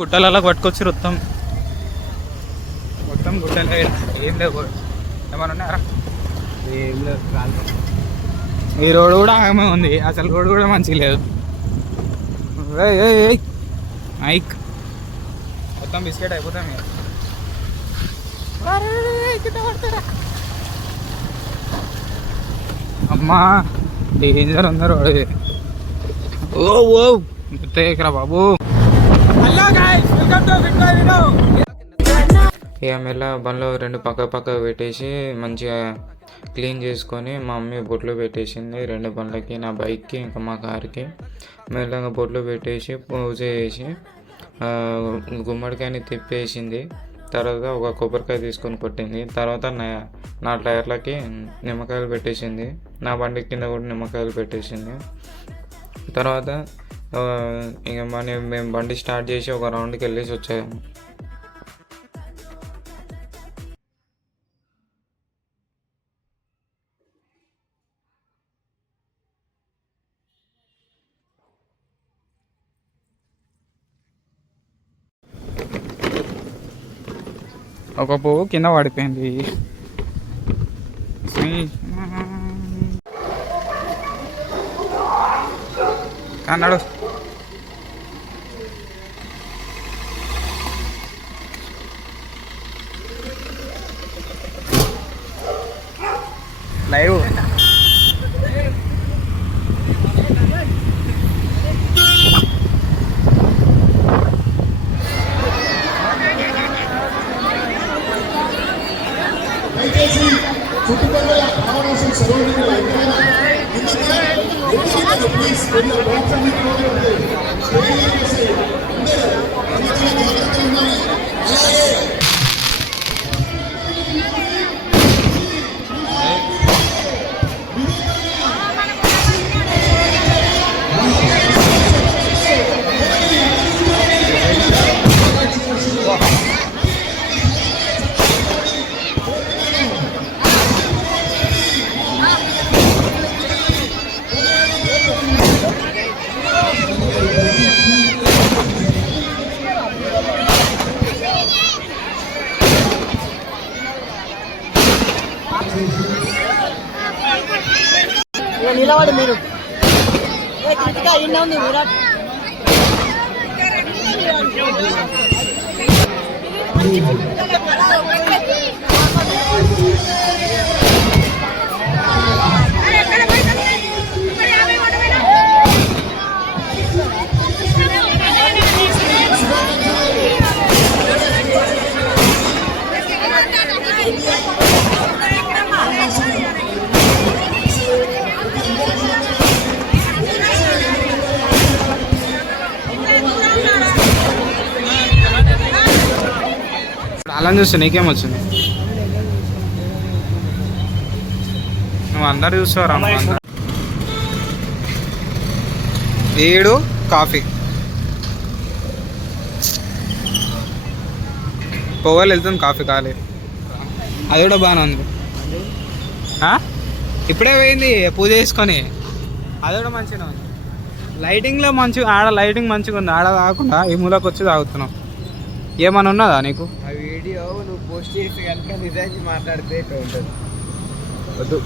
గుట్టలలో పట్టుకొచ్చి మొత్తం మొత్తం గుట్టలే. ఏం లేవు, ఏమన్నా ఉన్నారా? ఏం లేదు. ఈ రోడ్ కూడా ఆగమే ఉంది, అసలు రోడ్ కూడా మంచిగా లేదు. మైక్ మొత్తం బిస్కెట్ అయిపోతాం మీరు. అమ్మా డేంజర్ ఉంది రోడ్. ఓ ఓ గుర్తేకరా బాబు. ఇక మెల్ల బండ్లో రెండు పక్క పెట్టేసి మంచిగా క్లీన్ చేసుకొని మా మమ్మీ బొట్లు పెట్టేసింది రెండు బండ్లకి, నా బైక్కి ఇంకా మా కార్కి. మెల్లగా బొట్లు పెట్టేసి పూజ చేసి గుమ్మడికాయని తిప్పేసింది. తర్వాత ఒక కొబ్బరికాయ తీసుకొని కొట్టింది. తర్వాత నా టైర్లకి నిమ్మకాయలు పెట్టేసింది, నా బండి కింద కూడా నిమ్మకాయలు పెట్టేసింది. తర్వాత ఇక మేము బండి స్టార్ట్ చేసి ఒక రౌండ్కి వెళ్ళేసి వచ్చాము. ఒక పువ్వు కింద పడిపోయింది. అన్నాడు లైవ్. చుట్టుపక్కల ఆవరణం సరౌండింగ్ ప్లీజ్ నిలబడి మీరు ఉంది విరాట్. అలా చూస్తే నీకేమొచ్చింది? నువ్వు అందరు చూస్తావురా. ఏడు కాఫీ పోవాలి వెళ్తుంది, కాఫీ కాలే. అది కూడా బాగానే ఉంది. ఇప్పుడే పోయింది పూజ చేసుకొని, అది కూడా మంచిగా ఉంది. లైటింగ్లో మంచిగా, ఆడ లైటింగ్ మంచిగా ఉంది. ఆడ కాకుండా ఈ మూలకు వచ్చి తాగుతున్నావు. ఏమన్నా ఉన్నదా నీకు? ఆ వీడియో నువ్వు పోస్ట్ చేసి కనుక నిజానికి మాట్లాడితే ఉంటుంది. వద్దు.